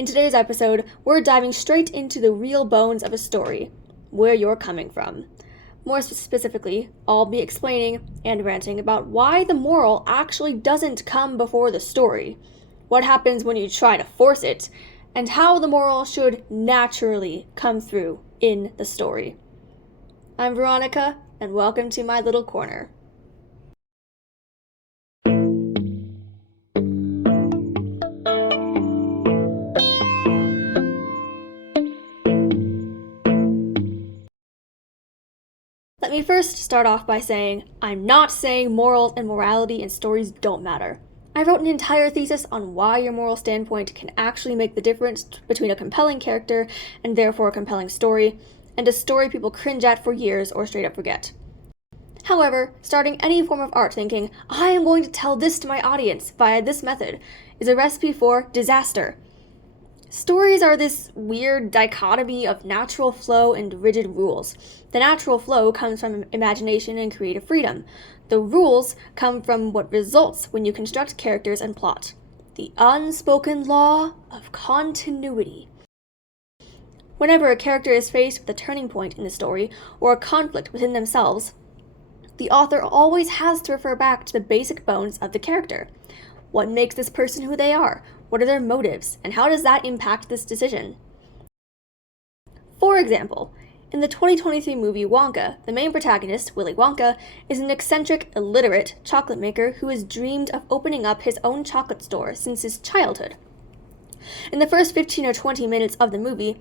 In today's episode, we're diving straight into the real bones of a story, where you're coming from. More specifically, I'll be explaining and ranting about why the moral actually doesn't come before the story, what happens when you try to force it, and how the moral should naturally come through in the story. I'm Veronica, and welcome to my little corner. Let me first start off by saying, I'm not saying morals and morality in stories don't matter. I wrote an entire thesis on why your moral standpoint can actually make the difference between a compelling character and therefore a compelling story, and a story people cringe at for years or straight up forget. However, starting any form of art thinking, I am going to tell this to my audience via this method, is a recipe for disaster. Stories are this weird dichotomy of natural flow and rigid rules. The natural flow comes from imagination and creative freedom. The rules come from what results when you construct characters and plot. The unspoken law of continuity. Whenever a character is faced with a turning point in the story, or a conflict within themselves, the author always has to refer back to the basic bones of the character. What makes this person who they are? What are their motives, and how does that impact this decision? For example, in the 2023 movie Wonka, the main protagonist, Willy Wonka, is an eccentric, illiterate chocolate maker who has dreamed of opening up his own chocolate store since his childhood. In the first 15 or 20 minutes of the movie,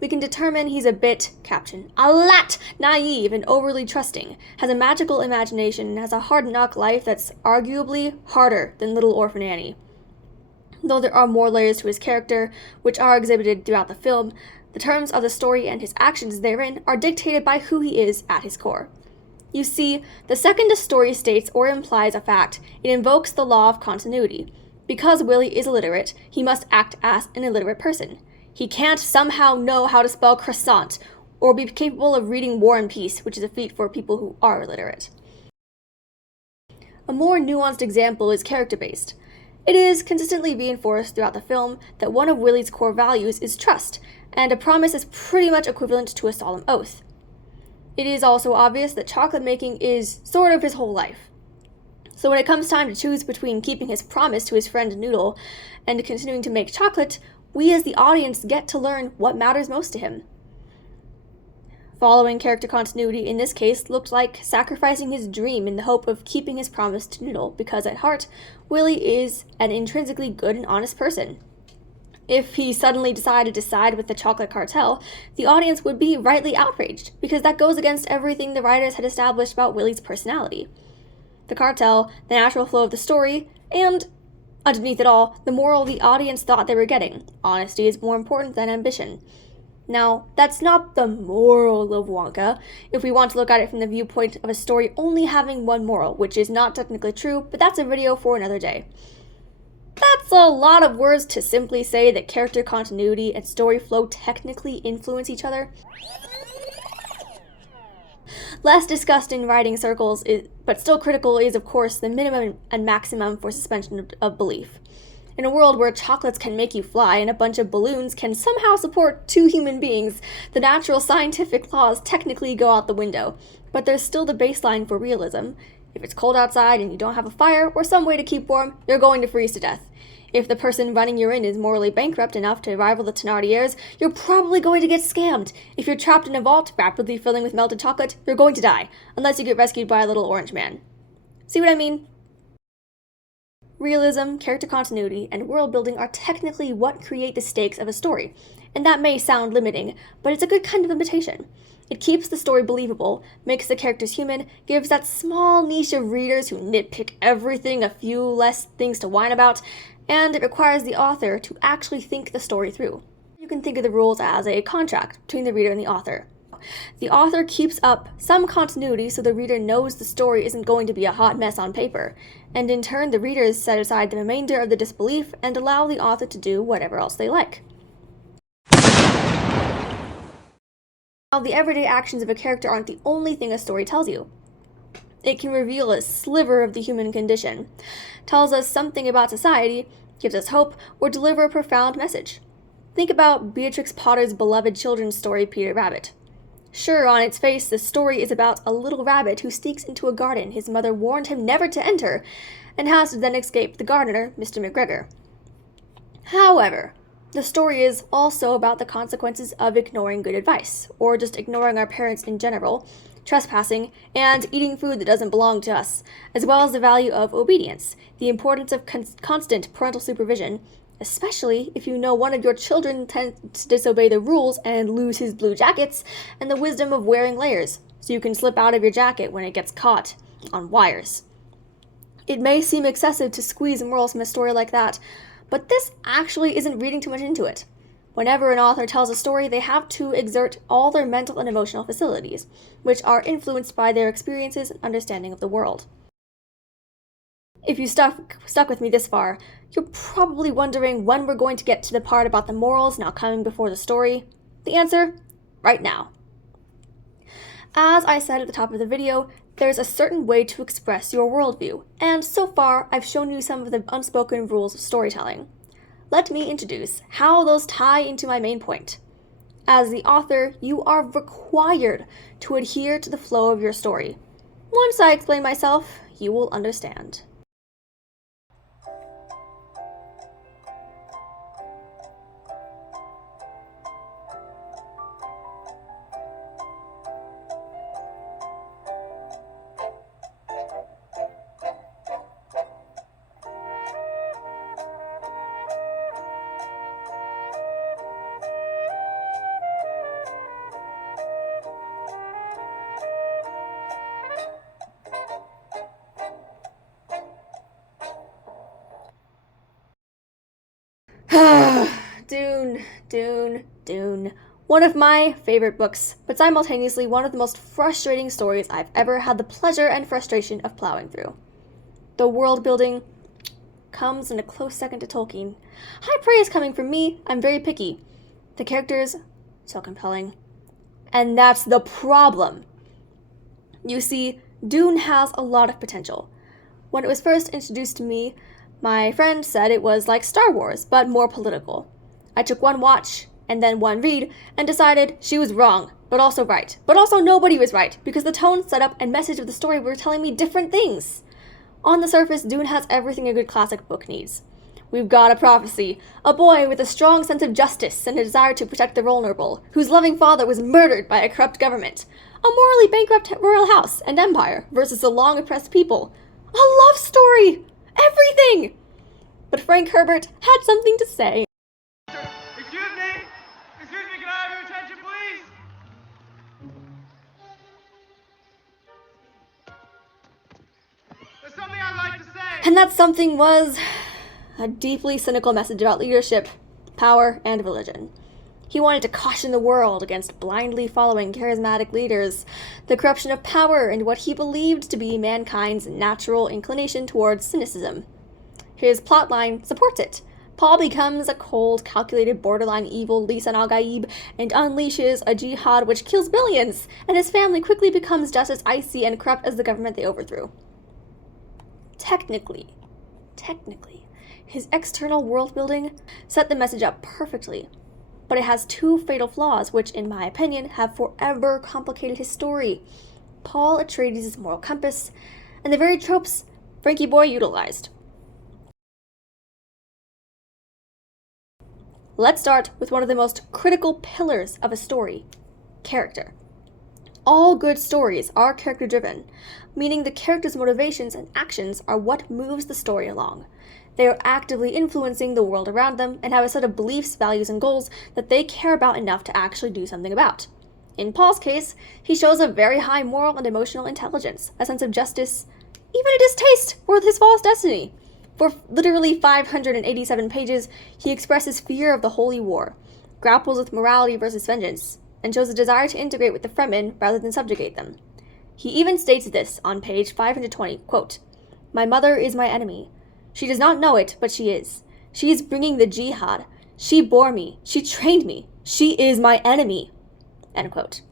we can determine he's a bit, caption, a lot naive and overly trusting, has a magical imagination, and has a hard-knock life that's arguably harder than Little Orphan Annie. Though there are more layers to his character, which are exhibited throughout the film, the terms of the story and his actions therein are dictated by who he is at his core. You see, the second a story states or implies a fact, it invokes the law of continuity. Because Willy is illiterate, he must act as an illiterate person. He can't somehow know how to spell croissant, or be capable of reading War and Peace, which is a feat for people who are illiterate. A more nuanced example is character-based. It is consistently reinforced throughout the film that one of Willy's core values is trust, and a promise is pretty much equivalent to a solemn oath. It is also obvious that chocolate making is sort of his whole life. So when it comes time to choose between keeping his promise to his friend Noodle and continuing to make chocolate, we as the audience get to learn what matters most to him. Following character continuity in this case looked like sacrificing his dream in the hope of keeping his promise to Noodle, because at heart, Willy is an intrinsically good and honest person. If he suddenly decided to side with the chocolate cartel, the audience would be rightly outraged, because that goes against everything the writers had established about Willy's personality. The cartel, the natural flow of the story, and, underneath it all, the moral the audience thought they were getting. Honesty is more important than ambition. Now, that's not the moral of Wonka, if we want to look at it from the viewpoint of a story only having one moral, which is not technically true, but that's a video for another day. That's a lot of words to simply say that character continuity and story flow technically influence each other. Less discussed in writing circles, but still critical, is of course the minimum and maximum for suspension of belief. In a world where chocolates can make you fly and a bunch of balloons can somehow support two human beings, the natural scientific laws technically go out the window, but there's still the baseline for realism. If it's cold outside and you don't have a fire or some way to keep warm, you're going to freeze to death. If the person running you in is morally bankrupt enough to rival the Thénardiers, you're probably going to get scammed. If you're trapped in a vault rapidly filling with melted chocolate, you're going to die, unless you get rescued by a little orange man. See what I mean? Realism, character continuity, and world building are technically what create the stakes of a story, and that may sound limiting, but it's a good kind of limitation. It keeps the story believable, makes the characters human, gives that small niche of readers who nitpick everything a few less things to whine about, and it requires the author to actually think the story through. You can think of the rules as a contract between the reader and the author. The author keeps up some continuity so the reader knows the story isn't going to be a hot mess on paper, and in turn the readers set aside the remainder of the disbelief and allow the author to do whatever else they like. Now, the everyday actions of a character aren't the only thing a story tells you. It can reveal a sliver of the human condition, tells us something about society, gives us hope, or deliver a profound message. Think about Beatrix Potter's beloved children's story, Peter Rabbit. Sure, on its face, the story is about a little rabbit who sneaks into a garden his mother warned him never to enter, and has to then escape the gardener, Mr. McGregor. However, the story is also about the consequences of ignoring good advice, or just ignoring our parents in general, trespassing, and eating food that doesn't belong to us, as well as the value of obedience, the importance of constant parental supervision, especially if you know one of your children tends to disobey the rules and lose his blue jackets, and the wisdom of wearing layers, so you can slip out of your jacket when it gets caught on wires. It may seem excessive to squeeze morals from a story like that, but this actually isn't reading too much into it. Whenever an author tells a story, they have to exert all their mental and emotional facilities, which are influenced by their experiences and understanding of the world. If you stuck with me this far, you're probably wondering when we're going to get to the part about the morals now coming before the story. The answer? Right now. As I said at the top of the video, there's a certain way to express your worldview, and so far I've shown you some of the unspoken rules of storytelling. Let me introduce how those tie into my main point. As the author, you are required to adhere to the flow of your story. Once I explain myself, you will understand. Dune. One of my favorite books, but simultaneously one of the most frustrating stories I've ever had the pleasure and frustration of plowing through. The world building comes in a close second to Tolkien. High praise coming from me, I'm very picky. The characters, so compelling. And that's the problem. You see, Dune has a lot of potential. When it was first introduced to me, my friend said it was like Star Wars, but more political. I took one watch, and then one read, and decided she was wrong, but also right. But also nobody was right, because the tone, setup, and message of the story were telling me different things. On the surface, Dune has everything a good classic book needs. We've got a prophecy, a boy with a strong sense of justice and a desire to protect the vulnerable, whose loving father was murdered by a corrupt government, a morally bankrupt royal house and empire versus the long-oppressed people. A love story! Everything! But Frank Herbert had something to say. Excuse me, can I have your attention, please? There's something I'd like to say. And that something was a deeply cynical message about leadership, power, and religion. He wanted to caution the world against blindly following charismatic leaders, the corruption of power, and what he believed to be mankind's natural inclination towards cynicism. His plotline supports it. Paul becomes a cold, calculated, borderline evil Lisan al-Gaib and unleashes a jihad which kills billions, and his family quickly becomes just as icy and corrupt as the government they overthrew. Technically, his external world building set the message up perfectly, but it has two fatal flaws which, in my opinion, have forever complicated his story. Paul Atreides' moral compass, and the very tropes Frankie Boy utilized. Let's start with one of the most critical pillars of a story, character. All good stories are character-driven, meaning the character's motivations and actions are what moves the story along. They are actively influencing the world around them and have a set of beliefs, values, and goals that they care about enough to actually do something about. In Paul's case, he shows a very high moral and emotional intelligence, a sense of justice, even a distaste for his false destiny. For literally 587 pages, he expresses fear of the Holy War, grapples with morality versus vengeance, and shows a desire to integrate with the Fremen rather than subjugate them. He even states this on page 520, quote, "My mother is my enemy. She does not know it, but she is. She is bringing the jihad. She bore me. She trained me. She is my enemy." End quote.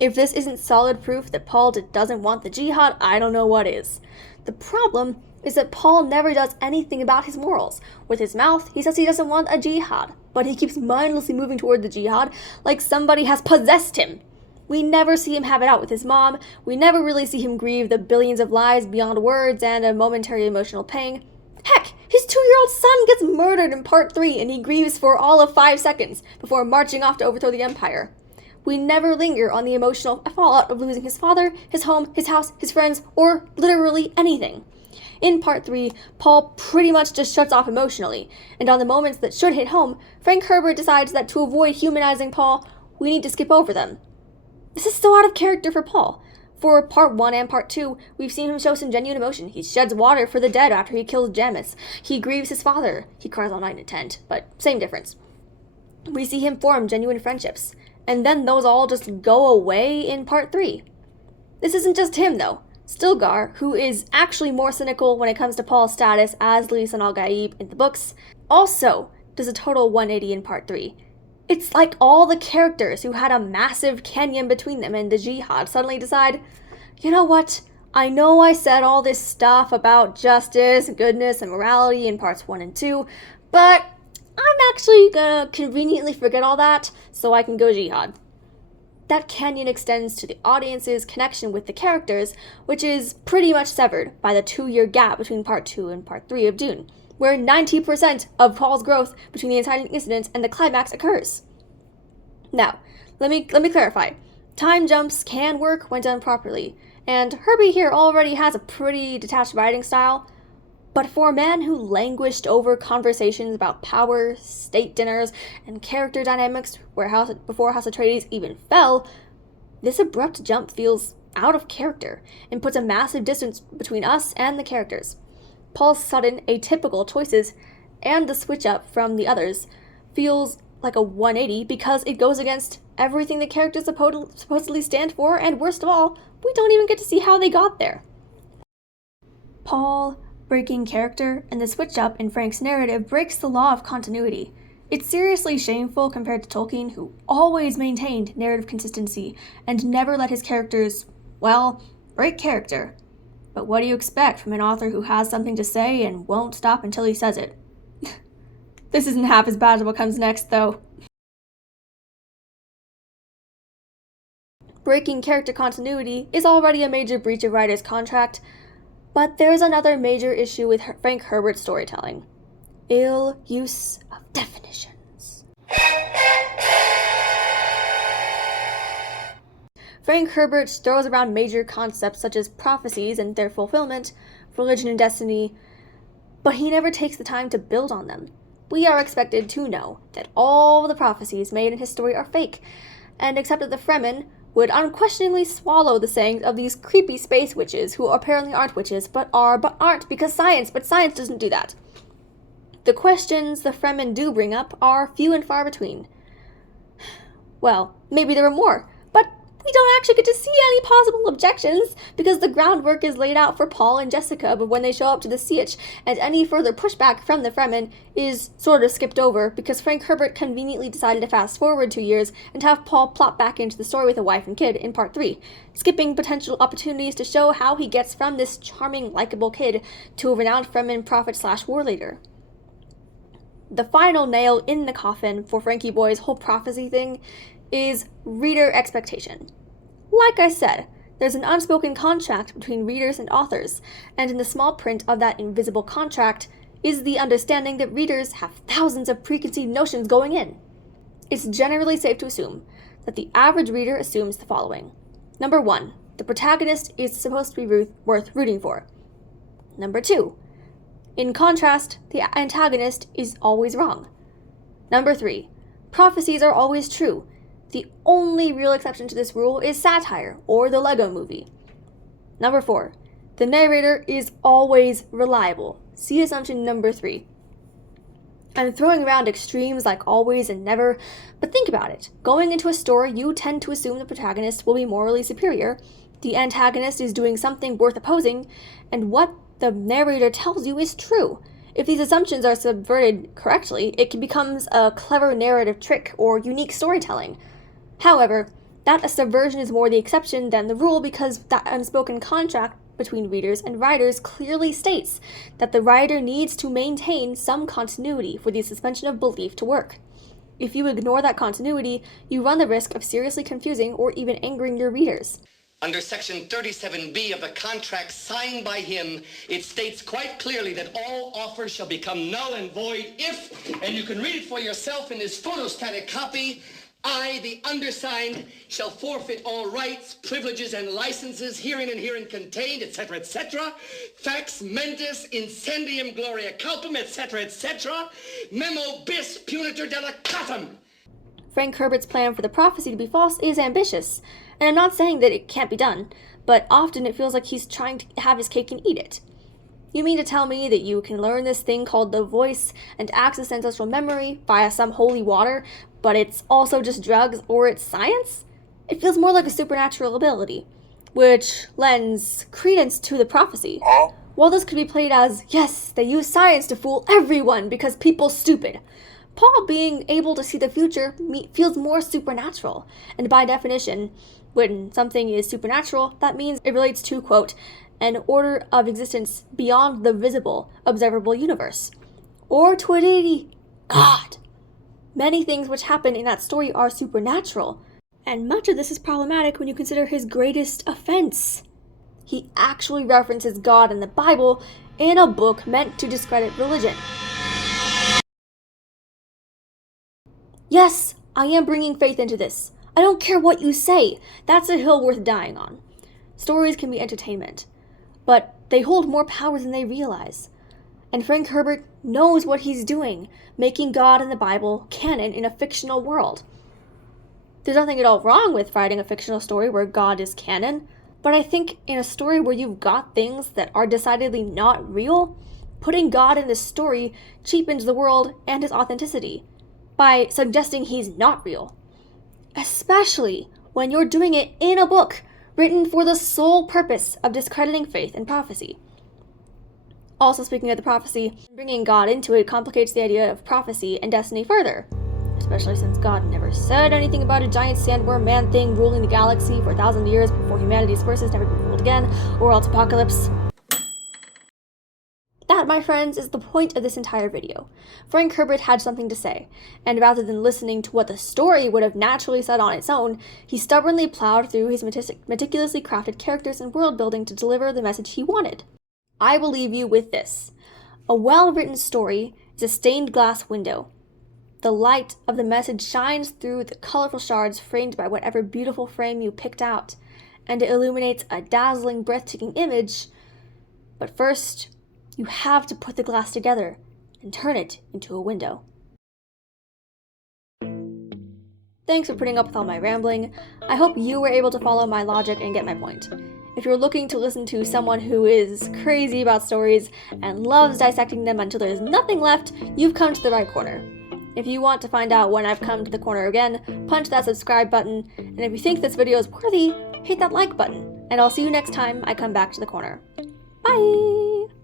If this isn't solid proof that Paul doesn't want the jihad, I don't know what is. The problem is that Paul never does anything about his morals. With his mouth, he says he doesn't want a jihad, but he keeps mindlessly moving toward the jihad like somebody has possessed him. We never see him have it out with his mom. We never really see him grieve the billions of lies beyond words and a momentary emotional pang. Heck, his 2-year-old son gets murdered in part 3 and he grieves for all of 5 seconds before marching off to overthrow the Empire. We never linger on the emotional fallout of losing his father, his home, his house, his friends, or literally anything. In part 3, Paul pretty much just shuts off emotionally, and on the moments that should hit home, Frank Herbert decides that to avoid humanizing Paul, we need to skip over them. This is so out of character for Paul. For part 1 and part 2, we've seen him show some genuine emotion. He sheds water for the dead after he kills Jamis. He grieves his father. He cries all night in a tent, but same difference. We see him form genuine friendships, and then those all just go away in part 3. This isn't just him, though. Stilgar, who is actually more cynical when it comes to Paul's status as Lisan al-Gaib in the books, also does a total 180 in part 3. It's like all the characters who had a massive canyon between them and the jihad suddenly decide, you know what, I know I said all this stuff about justice, goodness, and morality in parts 1 and 2, but I'm actually gonna conveniently forget all that so I can go jihad. That canyon extends to the audience's connection with the characters, which is pretty much severed by the 2-year gap between part 2 and part 3 of Dune, where 90% of Paul's growth between the inciting incident and the climax occurs. Now, let me clarify. Time jumps can work when done properly, and Herbie here already has a pretty detached writing style, but for a man who languished over conversations about power, state dinners, and character dynamics before House Atreides even fell, this abrupt jump feels out of character and puts a massive distance between us and the characters. Paul's sudden, atypical choices and the switch up from the others feels like a 180 because it goes against everything the characters supposedly stand for, and worst of all, we don't even get to see how they got there. Paul breaking character and the switch up in Frank's narrative breaks the law of continuity. It's seriously shameful compared to Tolkien, who always maintained narrative consistency and never let his characters, break character. But what do you expect from an author who has something to say and won't stop until he says it? This isn't half as bad as what comes next, though. Breaking character continuity is already a major breach of writer's contract, but there's another major issue with Frank Herbert's storytelling. Ill use of definitions. Frank Herbert throws around major concepts such as prophecies and their fulfillment, religion and destiny, but he never takes the time to build on them. We are expected to know that all the prophecies made in his story are fake, and accept that the Fremen would unquestioningly swallow the sayings of these creepy space witches who apparently aren't witches, but aren't because science doesn't do that. The questions the Fremen do bring up are few and far between. Well, maybe there are more, but we don't actually get to see any possible objections because the groundwork is laid out for Paul and Jessica but when they show up to the Sietch, and any further pushback from the Fremen is sort of skipped over because Frank Herbert conveniently decided to fast forward 2 years and have Paul plop back into the story with a wife and kid in part 3, skipping potential opportunities to show how he gets from this charming, likable kid to a renowned Fremen prophet/war leader. The final nail in the coffin for Frankie Boy's whole prophecy thing is reader expectation. Like I said, there's an unspoken contract between readers and authors, and in the small print of that invisible contract is the understanding that readers have thousands of preconceived notions going in. It's generally safe to assume that the average reader assumes the following. Number 1, the protagonist is supposed to be worth rooting for. Number 2, in contrast, the antagonist is always wrong. Number 3, prophecies are always true. The only real exception to this rule is satire, or the Lego movie. Number 4, the narrator is always reliable. See assumption number 3. I'm throwing around extremes like always and never, but think about it. Going into a story, you tend to assume the protagonist will be morally superior, the antagonist is doing something worth opposing, and what the narrator tells you is true. If these assumptions are subverted correctly, it becomes a clever narrative trick or unique storytelling. However, that a subversion is more the exception than the rule because that unspoken contract between readers and writers clearly states that the writer needs to maintain some continuity for the suspension of belief to work. If you ignore that continuity, you run the risk of seriously confusing or even angering your readers. Under Section 37B of the contract signed by him, it states quite clearly that all offers shall become null and void if, and you can read it for yourself in this photostatic copy, I, the undersigned, shall forfeit all rights, privileges, and licenses herein and herein contained, etc., etc., fax mentis incendium gloria culpum, etc., etc., memo bis punitor delicatum. Frank Herbert's plan for the prophecy to be false is ambitious, and I'm not saying that it can't be done, but often it feels like he's trying to have his cake and eat it. You mean to tell me that you can learn this thing called the voice and access ancestral memory via some holy water, but it's also just drugs or it's science? It feels more like a supernatural ability, which lends credence to the prophecy. While this could be played as, yes, they use science to fool everyone because people's stupid, Paul being able to see the future feels more supernatural, and by definition, when something is supernatural, that means it relates to, quote, an order of existence beyond the visible, observable universe, or to a deity, God. Many things which happen in that story are supernatural, and much of this is problematic when you consider his greatest offense. He actually references God in the Bible in a book meant to discredit religion. Yes, I am bringing faith into this. I don't care what you say. That's a hill worth dying on. Stories can be entertainment, but they hold more power than they realize. And Frank Herbert knows what he's doing, making God and the Bible canon in a fictional world. There's nothing at all wrong with writing a fictional story where God is canon, but I think in a story where you've got things that are decidedly not real, putting God in this story cheapens the world and its authenticity by suggesting he's not real. Especially when you're doing it in a book written for the sole purpose of discrediting faith and prophecy. Also, speaking of the prophecy, bringing God into it complicates the idea of prophecy and destiny further, especially since God never said anything about a giant sandworm man thing ruling the galaxy for 1,000 years before humanity disperses, never be ruled again, or else apocalypse. That, my friends, is the point of this entire video. Frank Herbert had something to say, and rather than listening to what the story would have naturally said on its own, he stubbornly plowed through his meticulously crafted characters and world building to deliver the message he wanted. I will leave you with this. A well-written story is a stained glass window. The light of the message shines through the colorful shards framed by whatever beautiful frame you picked out, and it illuminates a dazzling, breathtaking image. But first, you have to put the glass together and turn it into a window. Thanks for putting up with all my rambling. I hope you were able to follow my logic and get my point. If you're looking to listen to someone who is crazy about stories and loves dissecting them until there's nothing left, you've come to the right corner. If you want to find out when I've come to the corner again, punch that subscribe button, and if you think this video is worthy, hit that like button, and I'll see you next time I come back to the corner. Bye!